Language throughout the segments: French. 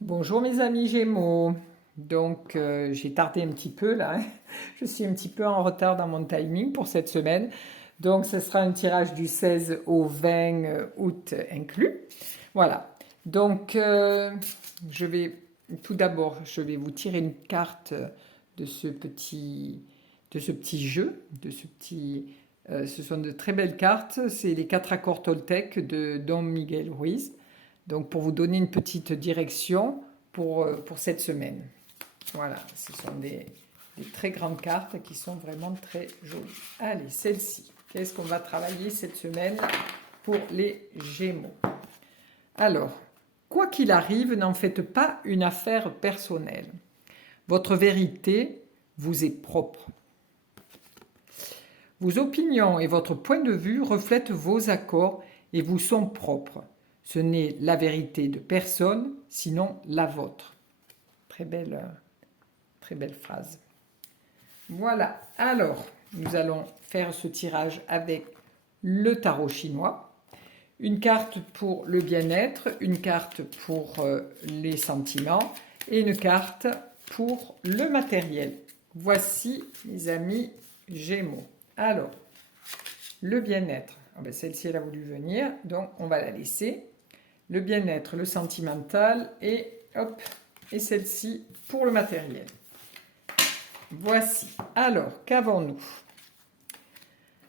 Bonjour mes amis Gémeaux. J'ai tardé un petit peu là, hein. Je suis un petit peu en retard dans mon timing pour cette semaine. Donc ce sera un tirage du 16 au 20 août inclus. Voilà. Donc je vais tout d'abord, je vais vous tirer une carte de ce petit jeu, ce sont de très belles cartes. C'est les quatre accords Toltec de Don Miguel Ruiz. Donc pour vous donner une petite direction pour cette semaine. Voilà, ce sont des très grandes cartes qui sont vraiment très jolies. Allez, celle-ci. Qu'est-ce qu'on va travailler cette semaine pour les Gémeaux? Alors, quoi qu'il arrive, n'en faites pas une affaire personnelle. Votre vérité vous est propre. Vos opinions et votre point de vue reflètent vos accords et vous sont propres. Ce n'est la vérité de personne, sinon la vôtre. Très belle phrase. Voilà, alors nous allons faire ce tirage avec le tarot chinois. Une carte pour le bien-être, une carte pour les sentiments et une carte pour le matériel. Voici mes amis Gémeaux. Alors, le bien-être. Ah ben celle-ci, elle a voulu venir, donc on va la laisser. Le bien-être, le sentimental et hop, et celle-ci pour le matériel. Voici. Alors, qu'avons-nous?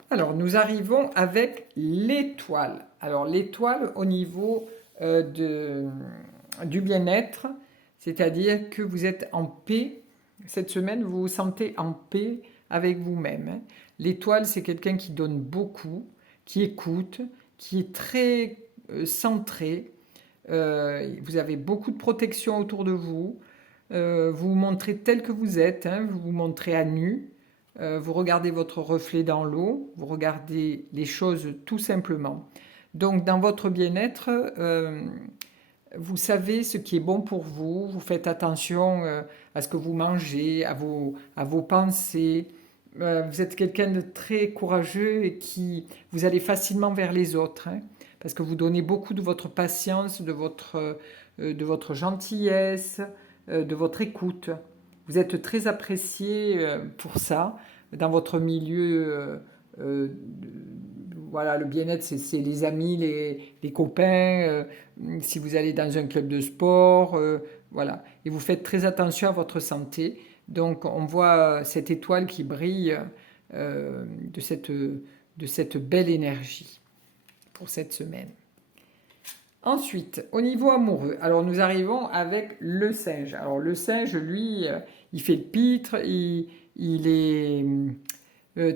Alors, nous arrivons avec l'étoile. Alors, l'étoile au niveau du bien-être, c'est-à-dire que vous êtes en paix. Cette semaine, vous vous sentez en paix avec vous-même, hein. L'étoile, c'est quelqu'un qui donne beaucoup, qui écoute, qui est très centré. Vous avez beaucoup de protection autour de vous. Vous vous montrez tel que vous êtes, hein, vous vous montrez à nu. Vous regardez votre reflet dans l'eau, vous regardez les choses tout simplement. Donc dans votre bien-être, vous savez ce qui est bon pour vous, vous faites attention à ce que vous mangez, à vos pensées. Vous êtes quelqu'un de très courageux et vous allez facilement vers les autres, hein, parce que vous donnez beaucoup de votre patience, de votre gentillesse, de votre écoute. Vous êtes très apprécié pour ça dans votre milieu. Voilà, le bien-être, c'est les amis, les copains. Si vous allez dans un club de sport, voilà. Et vous faites très attention à votre santé. Donc, on voit cette étoile qui brille de cette belle énergie pour cette semaine. Ensuite, au niveau amoureux, alors nous arrivons avec le singe. Alors le singe, lui, il fait le pitre, il est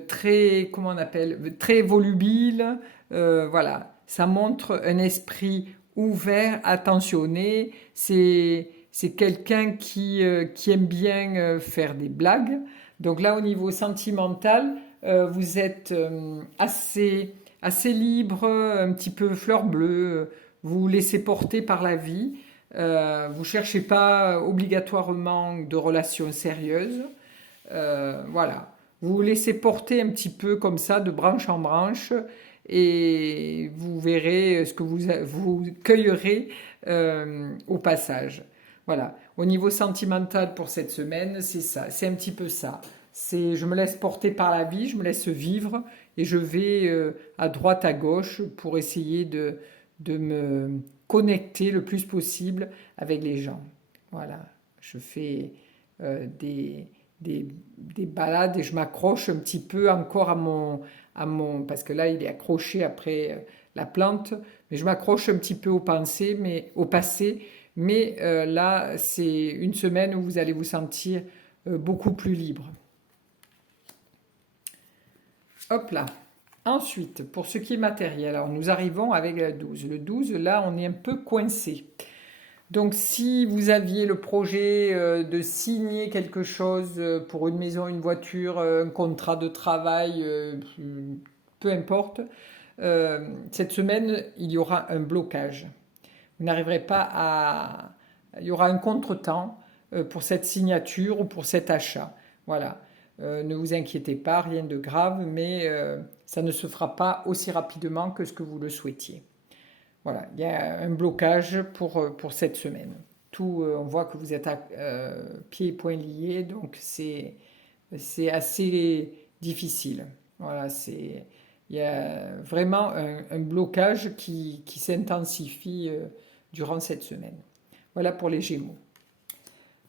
très, comment on appelle, très volubile. Voilà, ça montre un esprit ouvert, attentionné. C'est quelqu'un qui aime bien faire des blagues. Donc là, au niveau sentimental, vous êtes assez libre, un petit peu fleur bleue. Vous vous laissez porter par la vie. Vous ne cherchez pas obligatoirement de relations sérieuses. Voilà. Vous vous laissez porter un petit peu comme ça, de branche en branche, et vous verrez ce que vous cueillerez au passage. Voilà. Au niveau sentimental pour cette semaine, c'est ça. C'est un petit peu ça. Je me laisse porter par la vie, je me laisse vivre, et je vais à droite, à gauche pour essayer de me connecter le plus possible avec les gens. Voilà, je fais des balades et je m'accroche un petit peu encore parce que là il est accroché après la plante, mais je m'accroche un petit peu au passé, mais là c'est une semaine où vous allez vous sentir beaucoup plus libre. Hop là. Ensuite, pour ce qui est matériel, alors nous arrivons avec le 12. Le 12, là, on est un peu coincé. Donc, si vous aviez le projet de signer quelque chose pour une maison, une voiture, un contrat de travail, peu importe, cette semaine, il y aura un blocage. Vous n'arriverez pas à... Il y aura un contretemps pour cette signature ou pour cet achat. Voilà. Ne vous inquiétez pas, rien de grave, mais ça ne se fera pas aussi rapidement que ce que vous le souhaitiez. Voilà, il y a un blocage pour cette semaine. on voit que vous êtes à pieds et poings liés, donc c'est assez difficile. Voilà, il y a vraiment un blocage qui s'intensifie durant cette semaine. Voilà pour les Gémeaux.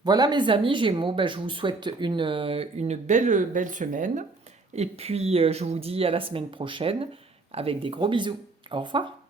Voilà mes amis Gémeaux, ben, je vous souhaite une belle semaine et puis je vous dis à la semaine prochaine avec des gros bisous. Au revoir.